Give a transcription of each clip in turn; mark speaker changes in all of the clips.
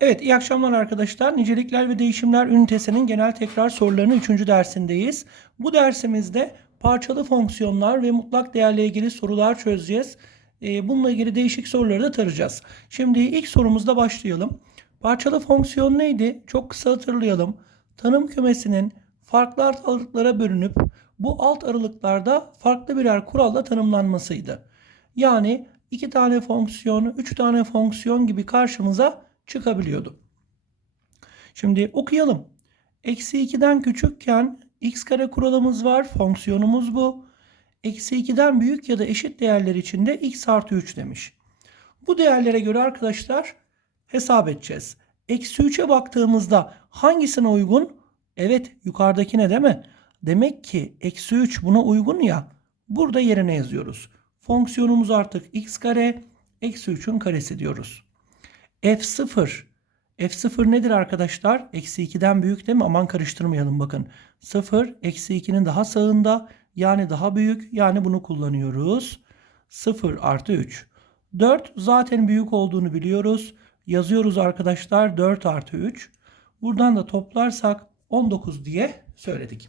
Speaker 1: Evet, iyi akşamlar arkadaşlar. Nicelikler ve değişimler ünitesinin genel tekrar sorularının 3. dersindeyiz. Bu dersimizde parçalı fonksiyonlar ve mutlak değerle ilgili sorular çözeceğiz. Ee, Bununla ilgili değişik soruları da tarayacağız. Şimdi ilk sorumuzda başlayalım. Parçalı fonksiyon neydi? Çok kısa hatırlayalım. Tanım kümesinin farklı alt aralıklara bölünüp bu alt aralıklarda farklı birer kuralla tanımlanmasıydı. Yani iki tane fonksiyon, üç tane fonksiyon gibi karşımıza çıkabiliyordu. Şimdi okuyalım. Eksi 2'den küçükken x kare kuralımız var. Fonksiyonumuz bu. Eksi 2'den büyük ya da eşit değerler için de x artı 3 demiş. Bu değerlere göre arkadaşlar hesap edeceğiz. Eksi 3'e baktığımızda hangisine uygun? Evet yukarıdakine değil mi? Demek ki eksi 3 buna uygun ya. Burada yerine yazıyoruz. Fonksiyonumuz artık x kare eksi 3'ün karesi diyoruz. F0. F0 nedir arkadaşlar? Eksi 2'den büyük değil mi? Aman karıştırmayalım bakın. 0 eksi 2'nin daha sağında yani daha büyük yani bunu kullanıyoruz. 0 artı 3. 4 zaten büyük olduğunu biliyoruz. Yazıyoruz arkadaşlar 4 artı 3. Buradan da toplarsak 19 diye söyledik.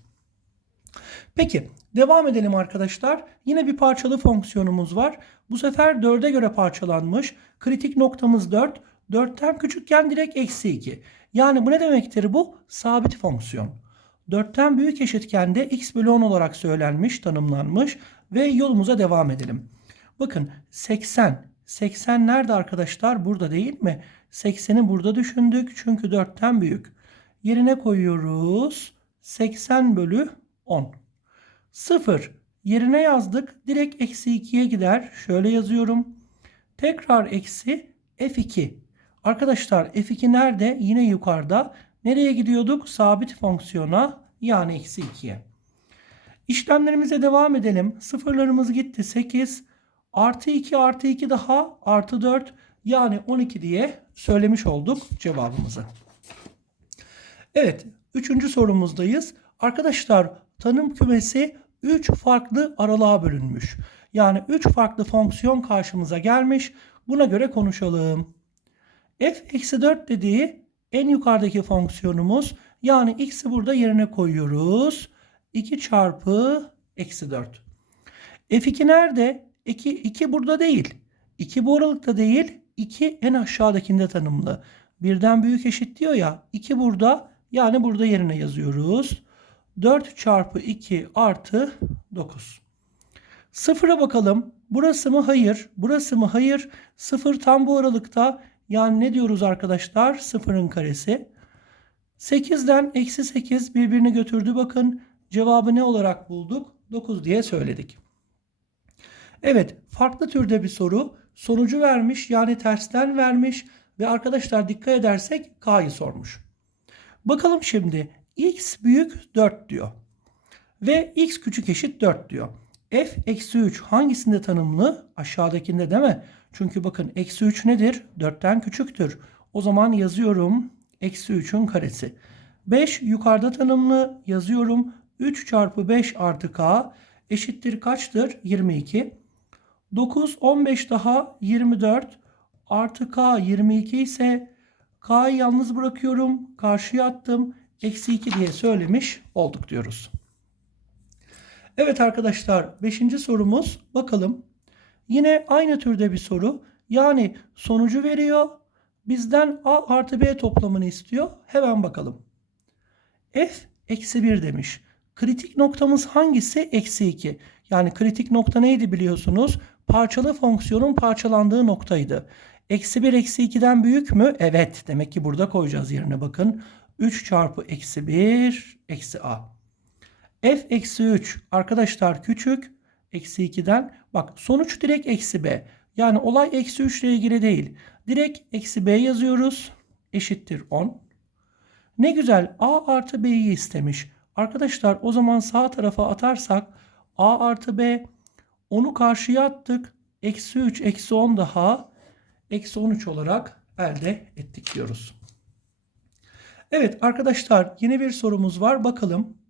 Speaker 1: Peki devam edelim arkadaşlar. Yine bir parçalı fonksiyonumuz var. Bu sefer 4'e göre parçalanmış. Kritik noktamız 4. 4'ten küçükken direkt eksi 2. Yani bu ne demektir bu? Sabit fonksiyon. 4'ten büyük eşitken de x bölü 10 olarak söylenmiş, tanımlanmış ve yolumuza devam edelim. Bakın 80. 80 nerede arkadaşlar? Burada değil mi? 80'i burada düşündük çünkü 4'ten büyük. Yerine koyuyoruz. 80 bölü 10. 0 yerine yazdık. Direkt eksi 2'ye gider. Şöyle yazıyorum. Tekrar eksi f2. Arkadaşlar f2 nerede? Yine yukarıda. Nereye gidiyorduk? Sabit fonksiyona yani eksi 2'ye. İşlemlerimize devam edelim. Sıfırlarımız gitti 8. Artı 2 artı 2 daha artı 4 yani 12 diye söylemiş olduk cevabımızı. Evet, üçüncü sorumuzdayız. Arkadaşlar tanım kümesi 3 farklı aralığa bölünmüş. Yani 3 farklı fonksiyon karşımıza gelmiş. Buna göre konuşalım. F-4 dediği en yukarıdaki fonksiyonumuz. Yani x'i burada yerine koyuyoruz. 2 çarpı eksi 4. f2 nerede? 2, 2 burada değil. 2 bu aralıkta değil. 2 en aşağıdakinde tanımlı. Birden büyük eşit diyor ya. 2 burada yani burada yerine yazıyoruz. 4 çarpı 2 artı 9. Sıfıra bakalım. Burası mı? Hayır. Burası mı? Hayır. Sıfır tam bu aralıkta. Yani ne diyoruz arkadaşlar? Sıfırın karesi. 8'den eksi 8 birbirini götürdü. Bakın cevabı ne olarak bulduk? 9 diye söyledik. Evet farklı türde bir soru. Sonucu vermiş yani tersten vermiş ve arkadaşlar dikkat edersek K'yı sormuş. Bakalım şimdi x büyük 4 diyor. Ve x küçük eşit 4 diyor. F eksi 3 hangisinde tanımlı? Aşağıdakinde değil mi? Çünkü bakın eksi 3 nedir? 4'ten küçüktür. O zaman yazıyorum eksi 3'ün karesi. 5 yukarıda tanımlı yazıyorum. 3 çarpı 5 artı k eşittir kaçtır? 22. 9, 15 daha 24 artı k 22 ise k'yı yalnız bırakıyorum. Karşıya attım. Eksi 2 diye söylemiş olduk diyoruz. Evet arkadaşlar 5. sorumuz bakalım. Yine aynı türde bir soru. Yani sonucu veriyor. Bizden a artı b toplamını istiyor. Hemen bakalım. f eksi 1 demiş. Kritik noktamız hangisi? Eksi 2. Yani kritik nokta neydi biliyorsunuz? Parçalı fonksiyonun parçalandığı noktaydı. Eksi 1 eksi 2'den büyük mü? Evet. Demek ki burada koyacağız yerine bakın. 3 çarpı eksi 1 eksi a. f eksi 3 arkadaşlar küçük. Eksi 2'den. Bak sonuç direkt eksi b. Yani olay eksi 3 ile ilgili değil. Direkt eksi b yazıyoruz. Eşittir 10. Ne güzel a artı b'yi istemiş. Arkadaşlar o zaman sağ tarafa atarsak a artı b onu karşıya attık. Eksi 3 eksi 10 daha eksi 13 olarak elde ettik diyoruz. Evet arkadaşlar yine bir sorumuz var. Bakalım.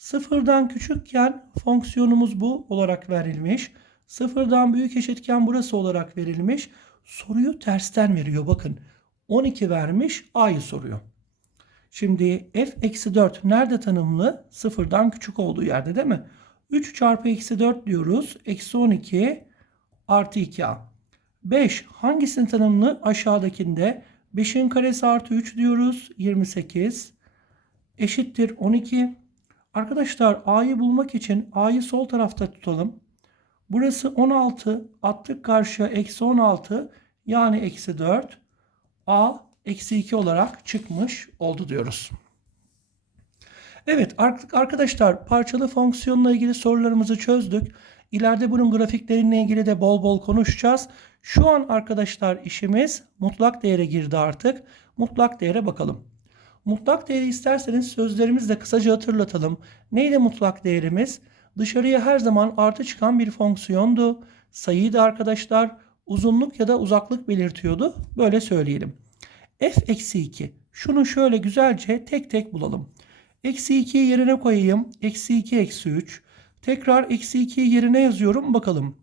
Speaker 1: Sıfırdan küçükken fonksiyonumuz bu olarak verilmiş. Sıfırdan büyük eşitken burası olarak verilmiş. Soruyu tersten veriyor bakın. 12 vermiş a'yı soruyor. Şimdi f eksi 4 nerede tanımlı? Sıfırdan küçük olduğu yerde değil mi? 3 çarpı eksi 4 diyoruz. Eksi 12 artı 2a. 5 hangisinin tanımlı? Aşağıdakinde 5'in karesi artı 3 diyoruz. 28 eşittir 12. Arkadaşlar a'yı bulmak için a'yı sol tarafta tutalım. Burası 16 attık karşıya eksi 16 yani eksi 4 a eksi 2 olarak çıkmış oldu diyoruz. Evet arkadaşlar parçalı fonksiyonla ilgili sorularımızı çözdük. İleride bunun grafikleriyle ilgili de bol bol konuşacağız. Şu an arkadaşlar işimiz mutlak değere girdi artık. Mutlak değere bakalım. Mutlak değeri isterseniz sözlerimizle kısaca hatırlatalım. Neydi mutlak değerimiz? Dışarıya her zaman artı çıkan bir fonksiyondu. Sayıydı arkadaşlar. Uzunluk ya da uzaklık belirtiyordu. Böyle söyleyelim. f eksi 2. Şunu şöyle güzelce tek tek bulalım. Eksi 2'yi yerine koyayım. Eksi 2 eksi 3. Tekrar eksi 2'yi yerine yazıyorum. Bakalım.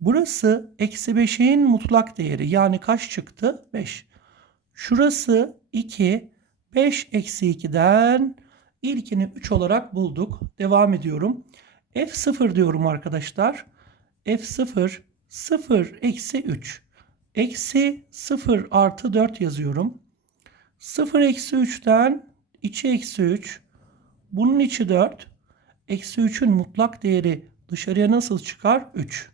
Speaker 1: Burası eksi 5'in mutlak değeri. Yani kaç çıktı? 5. Şurası 2. 5 eksi 2'den ilkini 3 olarak bulduk. Devam ediyorum. F0 diyorum arkadaşlar. F0 0 eksi 3. Eksi 0 artı 4 yazıyorum. 0 eksi 3'ten içi eksi 3. Bunun içi 4. Eksi 3'ün mutlak değeri dışarıya nasıl çıkar? 3.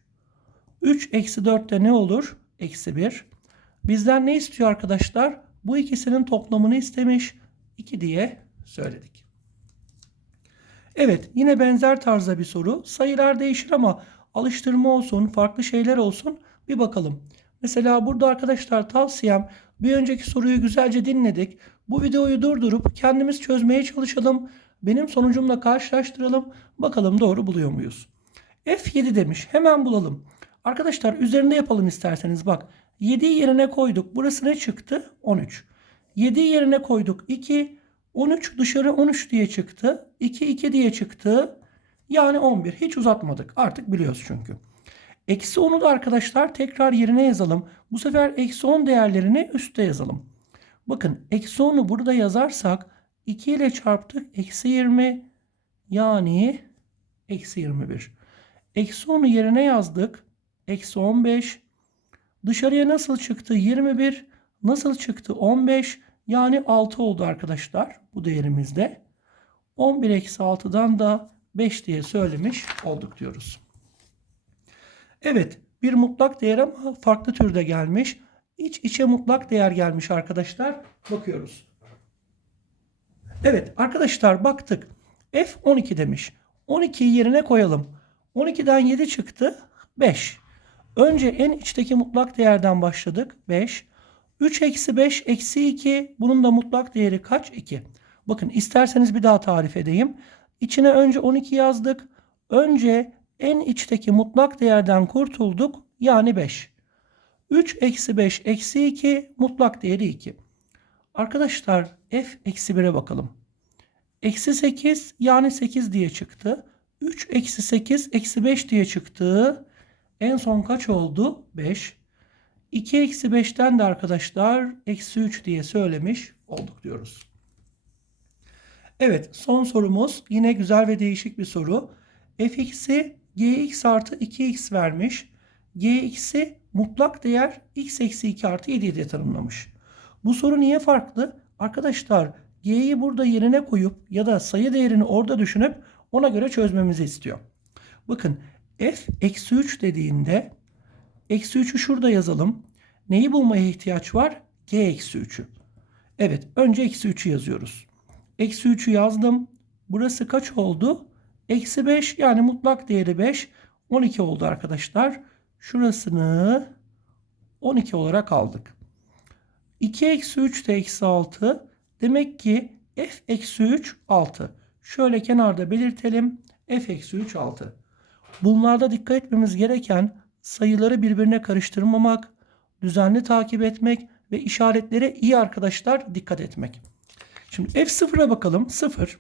Speaker 1: 3 eksi 4'te ne olur? Eksi 1. Bizden ne istiyor arkadaşlar? Bu ikisinin toplamını istemiş. 2 diye söyledik. Evet yine benzer tarzda bir soru. Sayılar değişir ama alıştırma olsun, farklı şeyler olsun bir bakalım. Mesela burada arkadaşlar tavsiyem bir önceki soruyu güzelce dinledik. Bu videoyu durdurup kendimiz çözmeye çalışalım. Benim sonucumla karşılaştıralım. Bakalım doğru buluyor muyuz? F7 demiş. Hemen bulalım. Arkadaşlar üzerinde yapalım isterseniz. Bak 7'yi yerine koyduk. Burası ne çıktı? 13. 7'yi yerine koyduk. 2. 13 dışarı 13 diye çıktı. 2 2 diye çıktı. Yani 11. Hiç uzatmadık. Artık biliyoruz çünkü. Eksi 10'u da arkadaşlar tekrar yerine yazalım. Bu sefer eksi 10 değerlerini üstte yazalım. Bakın eksi 10'u burada yazarsak 2 ile çarptık. Eksi 20 yani eksi 21. Eksi 10'u yerine yazdık. Eksi 15. Dışarıya nasıl çıktı? 21. Nasıl çıktı? 15. Yani 6 oldu arkadaşlar bu değerimizde. 11 eksi 6'dan da 5 diye söylemiş olduk diyoruz. Evet bir mutlak değer ama farklı türde gelmiş. İç içe mutlak değer gelmiş arkadaşlar. Bakıyoruz. Evet arkadaşlar baktık. F 12 demiş. 12'yi yerine koyalım. 12'den 7 çıktı. 5. Önce en içteki mutlak değerden başladık. 5. 3 eksi 5 eksi 2. Bunun da mutlak değeri kaç? 2. Bakın isterseniz bir daha tarif edeyim. İçine önce 12 yazdık. Önce en içteki mutlak değerden kurtulduk. Yani 5. 3 eksi 5 eksi 2 mutlak değeri 2. Arkadaşlar f eksi 1'e bakalım. Eksi 8 yani 8 diye çıktı. 3 eksi 8 eksi 5 diye çıktı. En son kaç oldu? 5. 2 eksi 5'ten de arkadaşlar eksi 3 diye söylemiş olduk diyoruz. Evet son sorumuz yine güzel ve değişik bir soru. fx'i gx artı 2x vermiş. gx'i mutlak değer x eksi 2 artı 7 diye tanımlamış. Bu soru niye farklı? Arkadaşlar g'yi burada yerine koyup ya da sayı değerini orada düşünüp ona göre çözmemizi istiyor. Bakın f eksi 3 dediğinde eksi 3'ü şurada yazalım. Neyi bulmaya ihtiyaç var? g eksi 3'ü. Evet önce eksi 3'ü yazıyoruz. Eksi 3'ü yazdım. Burası kaç oldu? Eksi 5 yani mutlak değeri 5. 12 oldu arkadaşlar. Şurasını 12 olarak aldık. 2 eksi 3 de eksi 6. Demek ki f eksi 3 6. Şöyle kenarda belirtelim. f eksi 3 6. Bunlarda dikkat etmemiz gereken sayıları birbirine karıştırmamak, düzenli takip etmek ve işaretlere iyi arkadaşlar dikkat etmek. Şimdi F0'a bakalım. 0.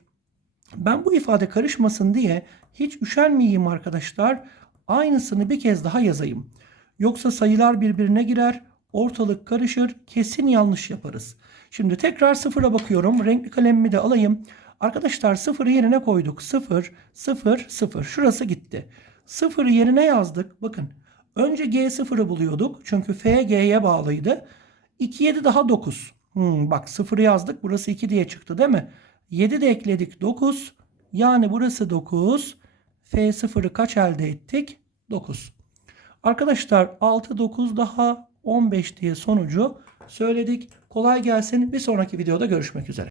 Speaker 1: Ben bu ifade karışmasın diye hiç üşenmeyeyim arkadaşlar. Aynısını bir kez daha yazayım. Yoksa sayılar birbirine girer. ortalık karışır, kesin yanlış yaparız. Şimdi tekrar sıfıra bakıyorum. Renkli kalemimi de alayım. Arkadaşlar sıfırı yerine koyduk. Sıfır, sıfır, sıfır. Şurası gitti. Sıfırı yerine yazdık. Bakın önce G0'ı buluyorduk. Çünkü F G'ye bağlıydı. 2, 7 daha 9. Hmm, bak sıfırı yazdık. Burası 2 diye çıktı değil mi? 7 de ekledik 9. Yani burası 9. F0'ı kaç elde ettik? 9. Arkadaşlar 6, 9 daha 15 diye sonucu söyledik. Kolay gelsin. Bir sonraki videoda görüşmek üzere.